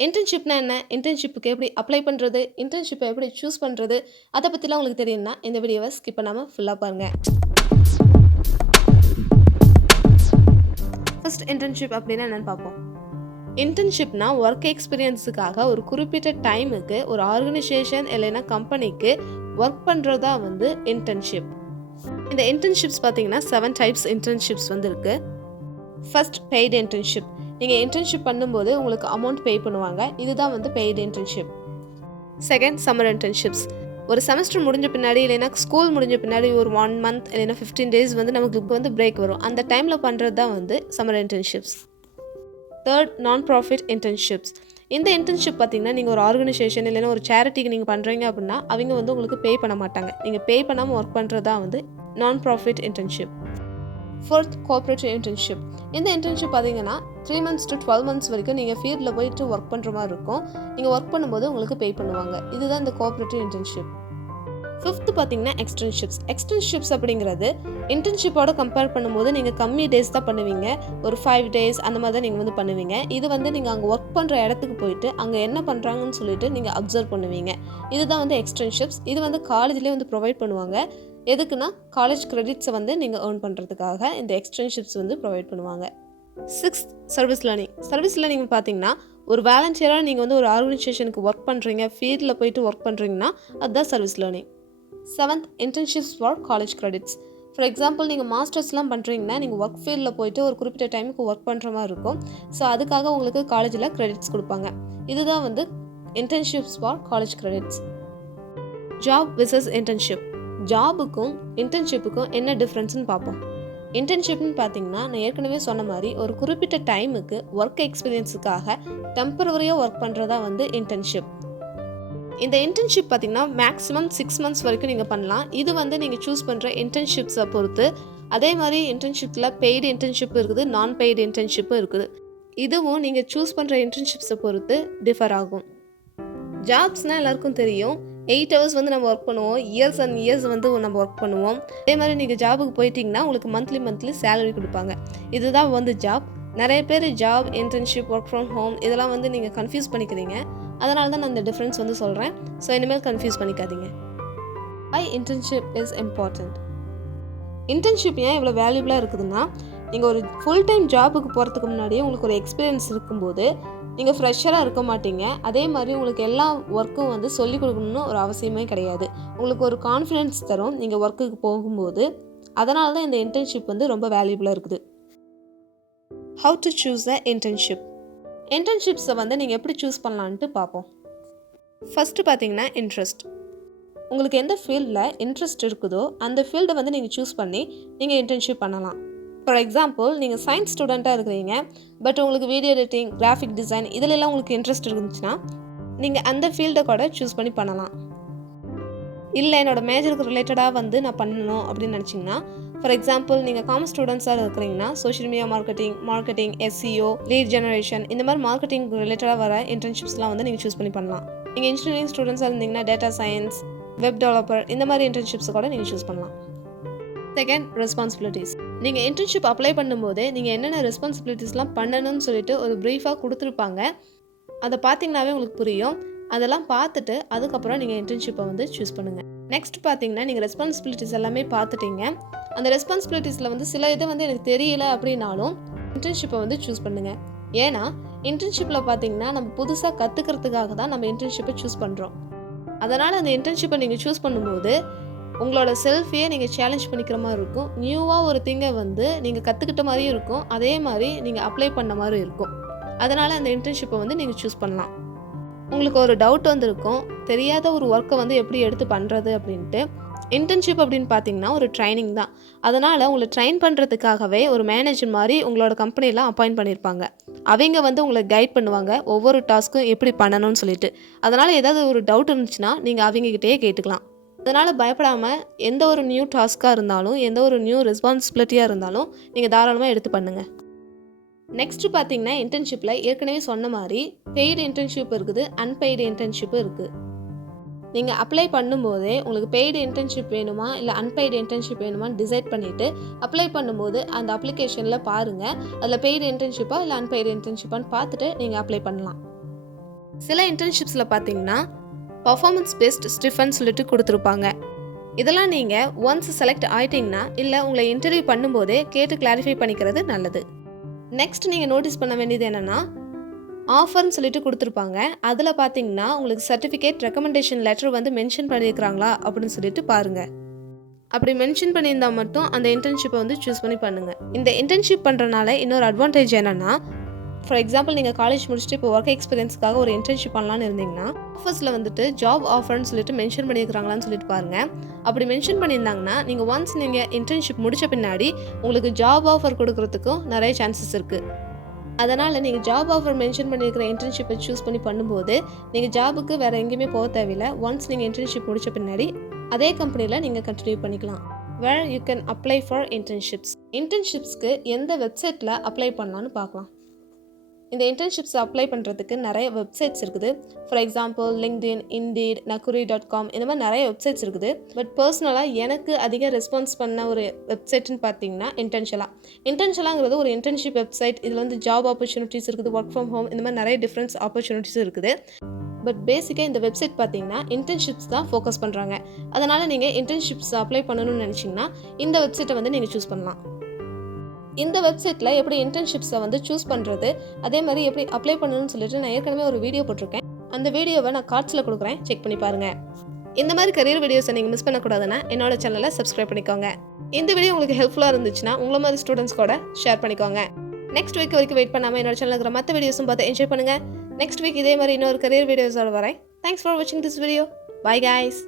இன்டர்ன்ஷிப்னா என்ன? இன்டர்ன்ஷிப்புக்கு எப்படி அப்ளை பண்ணுறது? இன்டர்ன்ஷிப்பை எப்படி சூஸ் பண்ணுறது? அதை பற்றிலாம் உங்களுக்கு தெரியும்னா இந்த வீடியோவை ஸ்கிப் பண்ணாமல் ஃபுல்லாக பாருங்கள். ஃபர்ஸ்ட் இன்டர்ன்ஷிப் அப்படின்னா என்னென்னு பார்ப்போம். இன்டர்ன்ஷிப்னா ஒர்க் எக்ஸ்பீரியன்ஸுக்காக ஒரு குறிப்பிட்ட டைமுக்கு ஒரு ஆர்கனைசேஷன் இல்லைன்னா கம்பெனிக்கு ஒர்க் பண்ணுறது தான் வந்து இன்டர்ன்ஷிப். இந்த இன்டர்ன்ஷிப்ஸ் பார்த்தீங்கன்னா 7 டைப்ஸ் இன்டர்ன்ஷிப்ஸ் வந்து இருக்குது. First paid internship. நீங்கள் இன்டர்ன்ஷிப் பண்ணும்போது உங்களுக்கு அமௌண்ட் பே பண்ணுவாங்க. இதுதான் வந்து paid internship. Second summer internships. ஒரு செமஸ்டர் முடிஞ்ச பின்னாடி இல்லைன்னா ஸ்கூல் முடிஞ்ச பின்னாடி ஒரு 1 மந்த் இல்லைன்னா 15 டேஸ் வந்து நமக்கு வந்து பிரேக் வரும். அந்த டைமில் பண்ணுறது தான் வந்து சம்மர் இன்டர்ன்ஷிப்ஸ். தேர்ட் நான் ப்ராஃபிட் இன்டர்ன்ஷிப்ஸ். இந்த இன்டர்ன்ஷிப் பார்த்தீங்கன்னா நீங்கள் ஒரு ஆர்கனைசேஷன் இல்லைன்னா ஒரு சேரிட்டிக்கு நீங்கள் பண்ணுறீங்க அப்படின்னா அவங்க வந்து உங்களுக்கு பே பண்ண மாட்டாங்க. நீங்கள் பே பண்ணாமல் ஒர்க் பண்ணுறது தான் வந்து நான் profit internship. Fourth cooperative internship. இந்த இன்டர்ன்ஷிப் பார்த்தீங்கன்னா 3 months to 12 months வரைக்கும் நீங்கள் ஃபீல்டில் போயிட்டு ஒர்க் பண்ணுற மாதிரி இருக்கும். நீங்கள் ஒர்க் பண்ணும்போது உங்களுக்கு பே பண்ணுவாங்க. இதுதான் இந்த கோஆப்ரேட்டிவ் இன்டர்ன்ஷிப். ஃபிஃப்த் பார்த்தீங்கன்னா எக்ஸ்டர்ன்ஷிப்ஸ். எக்ஸ்டர்ன்ஷிப்ஸ் அப்படிங்கிறது இன்டர்ன்ஷிப்போட கம்பேர் பண்ணும்போது நீங்கள் கம்மி டேஸ் தான் பண்ணுவீங்க. ஒரு 5 days அந்த மாதிரி தான் நீங்கள் வந்து பண்ணுவீங்க. இது வந்து நீங்கள் அங்கே ஒர்க் பண்ணுற இடத்துக்கு போயிட்டு அங்கே என்ன பண்ணுறாங்கன்னு சொல்லிட்டு நீங்கள் அப்சர்வ் பண்ணுவீங்க. இதுதான் வந்து எக்ஸ்டர்ன்ஷிப்ஸ். இது வந்து காலேஜ்லேயே வந்து ப்ரொவைட் பண்ணுவாங்க. எதுக்குன்னா காலேஜ் கிரெடிட்ஸை வந்து நீங்கள் ஏர்ன் பண்ணுறதுக்காக இந்த எக்ஸ்டர்ன்ஷிப்ஸ் வந்து ப்ரொவைட் பண்ணுவாங்க. Sixth service learning. Service learning பார்த்தீங்கன்னா ஒரு வாலண்டியராக நீங்கள் வந்து ஒரு ஆர்கனைசேஷனுக்கு ஒர்க் பண்ணுறீங்க, ஃபீல்டில் போயிட்டு ஒர்க் பண்ணுறீங்கன்னா அதுதான் service learning. Seventh internships for college credits. For example நீங்கள் மாஸ்டர்ஸ்லாம் பண்ணுறீங்கன்னா நீங்கள் ஒர்க் ஃபீல்டில் போயிட்டு ஒரு குறிப்பிட்ட டைமுக்கு ஒர்க் பண்ணுற மாதிரி இருக்கும். ஸோ அதுக்காக உங்களுக்கு காலேஜில் கிரெடிட்ஸ் கொடுப்பாங்க. இதுதான் வந்து internships for college credits. Job versus internship. ஜாபுக்கும் இன்டர்ன்ஷிப்புக்கும் என்ன டிஃப்ரென்ஸ்னு பார்ப்போம். இன்டர்ன்ஷிப்னு பார்த்தீங்கன்னா நான் ஏற்கனவே சொன்ன மாதிரி ஒரு குறிப்பிட்ட டைமுக்கு ஒர்க் எக்ஸ்பீரியன்ஸுக்காக டெம்பரவரியாக ஒர்க் பண்ணுறதா வந்து இன்டர்ன்ஷிப். இந்த இன்டர்ன்ஷிப் பார்த்தீங்கன்னா மேக்ஸிமம் 6 months வரைக்கும் நீங்கள் பண்ணலாம். இது வந்து நீங்கள் சூஸ் பண்ணுற இன்டர்ன்ஷிப்ஸை பொறுத்து. அதே மாதிரி இன்டர்ன்ஷிப்பில் பெய்டு இன்டர்ன்ஷிப் இருக்குது, நான் பெய்டு இன்டர்ன்ஷிப்பும் இருக்குது. இதுவும் நீங்கள் சூஸ் பண்ணுற இன்டர்ன்ஷிப்ஸை பொறுத்து டிஃபர் ஆகும். ஜாப்ஸ்னால் எல்லாருக்கும் தெரியும், 8 hours வந்து நம்ம ஒர்க் பண்ணுவோம், இயர்ஸ் அண்ட் இயர்ஸ் வந்து நம்ம ஒர்க் பண்ணுவோம். அதே மாதிரி நீங்கள் ஜாபுக்கு போயிட்டீங்கன்னா உங்களுக்கு மந்த்லி சேலரி கொடுப்பாங்க. இதுதான் வந்து ஜாப். நிறைய பேர் job, internship, work from home இதெல்லாம் வந்து நீங்கள் கன்ஃபியூஸ் பண்ணிக்கிறீங்க. அதனால தான் நான் இந்த டிஃப்ரென்ஸ் வந்து சொல்கிறேன். ஸோ இனிமேல் கன்ஃபியூஸ் பண்ணிக்காதீங்க. I internship is important. Internship ஏன் இவ்வளோ வேல்யூபிளாக இருக்குதுன்னா, நீங்கள் ஒரு ஃபுல் டைம் ஜாபுக்கு போகிறதுக்கு முன்னாடியே உங்களுக்கு ஒரு எக்ஸ்பீரியன்ஸ் இருக்கும்போது நீங்கள் ஃப்ரெஷராக இருக்க மாட்டீங்க. அதே மாதிரி உங்களுக்கு எல்லா ஒர்க்கும் வந்து சொல்லிக் கொடுக்கணும்னு ஒரு அவசியமே கிடையாது. உங்களுக்கு ஒரு கான்ஃபிடென்ஸ் தரும் நீங்கள் ஒர்க்குக்கு போகும்போது. அதனால தான் இந்த இன்டர்ன்ஷிப் வந்து ரொம்ப வேல்யூபிளாக இருக்குது. How to choose a internship. இன்டர்ன்ஷிப்ஸை வந்து நீங்கள் எப்படி சூஸ் பண்ணலான்ட்டு பார்ப்போம். ஃபஸ்ட்டு பார்த்தீங்கன்னா இன்ட்ரெஸ்ட். உங்களுக்கு எந்த ஃபீல்டில் இன்ட்ரெஸ்ட் இருக்குதோ அந்த ஃபீல்டை வந்து நீங்கள் சூஸ் பண்ணி நீங்கள் இன்டர்ன்ஷிப் பண்ணலாம். ஃபார் எக்ஸாம்பிள் நீங்கள் சயின்ஸ் ஸ்டூடெண்ட்டாக இருக்கிறீங்க, பட் உங்களுக்கு வீடியோ எடிட்டிங், கிராஃபிக் டிசைன் இதிலெல்லாம் உங்களுக்கு இன்ட்ரெஸ்ட் இருந்துச்சுன்னா நீங்கள் அந்த ஃபீல்டை கூட சூஸ் பண்ணி பண்ணலாம். இல்லை என்னோடய மேஜருக்கு ரிலேட்டடாக வந்து நான் பண்ணணும் அப்படின்னு நினச்சிங்கன்னா, ஃபார் எக்ஸாம்பிள் நீங்கள் காமர்ஸ் ஸ்டூடெண்ட்ஸாக இருக்கிறீங்கன்னா social media marketing, SEO, lead generation இந்த மாதிரி மார்க்கெட்டிங் ரிலேட்டடாக வர இன்டர்ன்ஷிப்ஸ்லாம் வந்து நீங்கள் சூஸ் பண்ணி பண்ணலாம். நீங்கள் இன்ஜினியரிங் ஸ்டூடெண்ட்ஸாக இருந்தீங்கன்னா டேட்டா சயின்ஸ், வெப் டெவலப்பர் இந்த மாதிரி இன்டர்ன்ஷிப்ஸை கூட நீங்கள் சூஸ் பண்ணலாம். Second responsibilities. நீங்கள் இன்டர்ன்ஷிப் அப்ளை பண்ணும்போதே நீங்கள் என்னென்ன ரெஸ்பான்சிபிலிட்டிஸ்லாம் பண்ணணும்னு சொல்லிட்டு ஒரு ப்ரீஃபாக கொடுத்துருப்பாங்க. அதை பார்த்தீங்கன்னாவே உங்களுக்கு புரியும். அதெல்லாம் பார்த்துட்டு அதுக்கப்புறம் நீங்கள் இன்டர்ன்ஷிப்பை வந்து சூஸ் பண்ணுங்கள். நெக்ஸ்ட் பார்த்தீங்கன்னா நீங்கள் ரெஸ்பான்சிபிலிட்டிஸ் எல்லாமே பார்த்துட்டீங்க. அந்த ரெஸ்பான்சிபிலிட்டிஸில் வந்து சில இது வந்து எனக்கு தெரியல அப்படின்னாலும் இன்டர்ன்ஷிப்பை வந்து சூஸ் பண்ணுங்கள். ஏன்னா இன்டர்ன்ஷிப்பில் பார்த்தீங்கன்னா நம்ம புதுசாக கற்றுக்கிறதுக்காக தான் நம்ம இன்டர்ன்ஷிப்பை சூஸ் பண்ணுறோம். அதனால் அந்த இன்டர்ன்ஷிப்பை நீங்கள் சூஸ் பண்ணும்போது உங்களோட செல்ஃபையே நீங்கள் சேலஞ்ச் பண்ணிக்கிற மாதிரி இருக்கும். நியூவாக ஒரு திங்கை வந்து நீங்கள் கற்றுக்கிட்ட மாதிரியும் இருக்கும், அதே மாதிரி நீங்கள் அப்ளை பண்ண மாதிரி இருக்கும். அதனால் அந்த இன்டர்ன்ஷிப்பை வந்து நீங்கள் சூஸ் பண்ணலாம். உங்களுக்கு ஒரு டவுட் வந்திருக்கும், தெரியாத ஒரு ஒர்க்கை வந்து எப்படி எடுத்து பண்ணுறது அப்படின்ட்டு. இன்டர்ன்ஷிப் அப்படின்னு பார்த்தீங்கன்னா ஒரு ட்ரைனிங் தான். அதனால் உங்களை ட்ரைன் பண்ணுறதுக்காகவே ஒரு மேனேஜர் மாதிரி உங்களோட கம்பெனியில் அப்பாயிண்ட் பண்ணியிருப்பாங்க. அவங்க வந்து உங்களை கைட் பண்ணுவாங்க ஒவ்வொரு டாஸ்க்கும் எப்படி பண்ணணும்னு சொல்லிட்டு. அதனால் ஏதாவது ஒரு டவுட் இருந்துச்சுன்னா நீங்கள் அவங்ககிட்டயே கேட்டுக்கலாம். அதனால் பயப்படாமல் எந்த ஒரு நியூ டாஸ்க்காக இருந்தாலும் எந்த ஒரு நியூ ரெஸ்பான்சிபிலிட்டியாக இருந்தாலும் நீங்கள் தாராளமாக எடுத்து பண்ணுங்கள். நெக்ஸ்ட்டு பார்த்தீங்கன்னா இன்டர்ன்ஷிப்பில் ஏற்கனவே சொன்ன மாதிரி பெய்டு இன்டர்ன்ஷிப் இருக்குது, அன்பெய்டு இன்டர்ன்ஷிப்பும் இருக்குது. நீங்கள் அப்ளை பண்ணும்போதே உங்களுக்கு பெய்டு இன்டர்ன்ஷிப் வேணுமா இல்லை அன்பெய்டு இன்டர்ன்ஷிப் வேணுமான்னு டிசைட் பண்ணிவிட்டு அப்ளை பண்ணும்போது அந்த அப்ளிகேஷனில் பாருங்கள் அதில் பெய்டு இன்டர்ன்ஷிப்பா இல்லை அன்பெய்டு இன்டர்ன்ஷிப்பான்னு பார்த்துட்டு நீங்கள் அப்ளை பண்ணலாம். சில இன்டர்ன்ஷிப்ஸில் பார்த்தீங்கன்னா பர்ஃபார்மன்ஸ் பேஸ்ட் ஸ்டிஃபன் சொல்லிட்டு கொடுத்துருப்பாங்க. இதெல்லாம் நீங்கள் ஒன்ஸ் செலக்ட் ஆயிட்டீங்கன்னா இல்லை உங்களை இன்டர்வியூ பண்ணும்போதே கேட்டு கிளாரிஃபை பண்ணிக்கிறது நல்லது. நெக்ஸ்ட் நீங்கள் நோட்டீஸ் பண்ண வேண்டியது என்னென்னா ஆஃபர்னு சொல்லிட்டு கொடுத்துருப்பாங்க. அதில் பார்த்தீங்கன்னா உங்களுக்கு சர்டிஃபிகேட் ரெக்கமெண்டேஷன் லெட்டர் வந்து மென்ஷன் பண்ணியிருக்கிறாங்களா அப்படின்னு சொல்லிட்டு பாருங்கள். அப்படி மென்ஷன் பண்ணியிருந்தால் மட்டும் அந்த இன்டர்ன்ஷிப்பை வந்து சூஸ் பண்ணி பண்ணுங்கள். இந்த இன்டர்ன்ஷிப் பண்ணுறனால இன்னொரு அட்வான்டேஜ் என்னென்னா, ஃபார் எக்ஸாம்பிள் நீங்கள் காலேஜ் முடிச்சுட்டு இப்போ ஒர்க் எக்ஸ்பீரியன்ஸ்க்காக ஒரு இன்டர்ன்ஷிப் பண்ணலான்னு இருந்தீங்கன்னா ஆஃபர்ஸில் வந்துட்டு ஜாப் ஆஃபர்னு சொல்லிட்டு மென்ஷன் பண்ணியிருக்கிறாங்களான்னு சொல்லிட்டு பாருங்கள். அப்படி மென்ஷன் பண்ணியிருந்தாங்கன்னா நீங்கள் ஒன்ஸ் நீங்கள் இன்டர்ன்ஷிப் முடித்த பின்னாடி உங்களுக்கு ஜாப் ஆஃபர் கொடுக்கறதுக்கும் நிறைய சான்சஸ் இருக்குது. அதனால் நீங்கள் ஜாப் ஆஃபர் மென்ஷன் பண்ணியிருக்கிற இன்டர்ன்ஷிப்பை சூஸ் பண்ணி பண்ணும்போது நீங்கள் ஜாபுக்கு வேறு எங்கேயுமே போக தேவையில்லை. ஒன்ஸ் நீங்கள் இன்டர்ன்ஷிப் முடித்த பின்னாடி அதே கம்பெனியில் நீங்கள் கண்டினியூ பண்ணிக்கலாம். Where you can apply for internships. இன்டர்ன்ஷிப்ஸ்க்கு எந்த வெப்சைட்டில் அப்ளை பண்ணலான்னு பார்க்கலாம். இந்த இன்டர்ன்ஷிப்ஸ் அப்ளை பண்ணுறதுக்கு நிறைய வெப்சைட்ஸ் இருக்குது. For example LinkedIn, indeed, nakuri.com இந்த மாதிரி நிறைய வெப்சைட்ஸ் இருக்குது. பட் பர்சனலாக எனக்கு அதிக ரெஸ்பான்ஸ் பண்ண ஒரு வெப்சைட்னு பார்த்தீங்கன்னா இன்டர்ன்ஷலா. இன்டர்ன்ஷலாங்கிறது ஒரு இன்டர்ன்ஷிப் வெப்சைட். இதில் வந்து ஜாப் ஆப்பர்ச்சுனிட்டிஸ் இருக்குது, ஒர்க் ஃப்ரம் ஹோம் இந்த மாதிரி நிறைய டிஃப்ரெண்ட்ஸ் ஆப்பர்ச்சுனிட்டிஸ் இருக்குது. பட் பேசிக்காக இந்த வெப்சைட் பார்த்தீங்கன்னா இன்டர்ன்ஷிப்ஸ் தான் ஃபோக்கஸ் பண்ணுறாங்க. அதனால் நீங்கள் இன்டர்ன்ஷிப்ஸ் அப்ளை பண்ணணும்னு நினச்சிங்கன்னா இந்த வெப்சைட்டை வந்து நீங்கள் சூஸ் பண்ணலாம். இந்த வெப்சைட்டில் எப்படி இன்டர்ன்ஷிப்ஸை வந்து சூஸ் பண்ணுறது, அதே மாதிரி எப்படி அப்ளை பண்ணணும்னு சொல்லிட்டு நான் ஏற்கனவே ஒரு வீடியோ போட்டிருக்கேன். அந்த வீடியோவை நான் கார்ட்ஸில் கொடுக்குறேன், செக் பண்ணி பாருங்கள். இந்த மாதிரி கரியர் வீடியோஸை நீங்கள் மிஸ் பண்ணக்கூடாதுன்னா என்னோட சேனலை சப்ஸ்கிரைப் பண்ணிக்கோங்க. இந்த வீடியோ உங்களுக்கு ஹெல்ப்ஃபுல்லாக இருந்துச்சுன்னா உங்களை மாதிரி ஸ்டூடெண்ட்ஸ் கூட ஷேர் பண்ணிக்கோங்க. நெக்ஸ்ட் வீக் வரைக்கும் வெயிட் பண்ணாமல் என்னோட சேனலில் இருக்கிற மற்ற வீடியோஸும் பார்த்து என்ஜாய் பண்ணுங்கள். நெக்ஸ்ட் வீக் இதே மாதிரி இன்னொரு கரியர் வீடியோஸோட வரேன். தேங்க்ஸ் ஃபார் வாட்சிங் திஸ் வீடியோ. Bye guys.